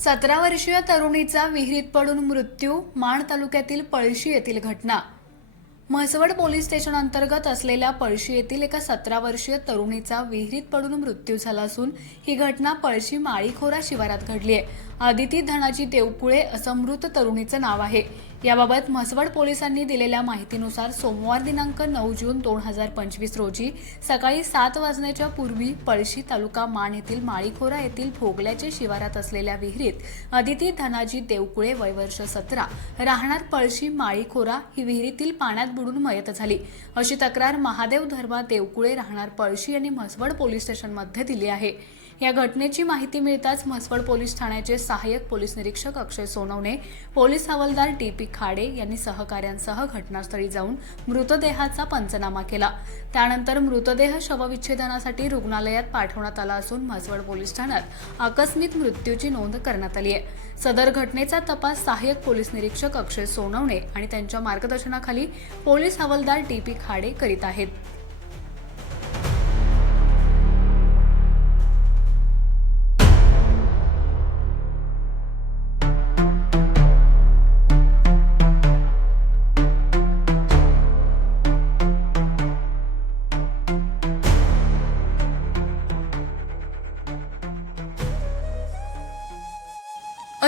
सतरा वर्षीय तरुणीचा विहिरीत पडून मृत्यू माण तालुक्यातील पळशी येथील घटना. म्हसवड पोलीस स्टेशन अंतर्गत असलेल्या पळशी येथील एका सतरा वर्षीय तरुणीचा विहिरीत पडून मृत्यू झाला असून ही घटना पळशी माळीखोरा शिवारात घडली आहे आदिती धनाजी देवकुळे असं मृत तरुणीचं नाव आहे. याबाबत म्हसवड पोलिसांनी दिलेल्या माहितीनुसार सोमवार दिनांक नऊ जून दोन हजार पंचवीस रोजी सकाळी सात वाजण्याच्या पूर्वी पळशी तालुका मान येथील माळीखोरा येथील भोगल्याच्या शिवारात असलेल्या विहिरीत अदिती धनाजी देवकुळे वयवर्ष सतरा राहणार पळशी माळीखोरा ही विहिरीतील पाण्यात बुडून मयत झाली. अशी तक्रार महादेव धर्मा देवकुळे राहणार पळशी यांनी म्हसवड पोलीस स्टेशनमध्ये दिली आहे. या घटनेची माहिती मिळताच म्हसवड पोलीस ठाण्याचे सहाय्यक पोलीस निरीक्षक अक्षय सोनवणे पोलीस हवालदार टी पी खाडे यांनी सहकाऱ्यांसह घटनास्थळी जाऊन मृतदेहाचा पंचनामा केला. त्यानंतर मृतदेह शवविच्छेदनासाठी रुग्णालयात पाठवण्यात आला असून म्हसवड पोलीस ठाण्यात आकस्मिक मृत्यूची नोंद करण्यात आली आहे. सदर घटनेचा तपास सहाय्यक पोलीस निरीक्षक अक्षय सोनवणे आणि त्यांच्या मार्गदर्शनाखाली पोलीस हवालदार टी पी खाडे करीत आहेत.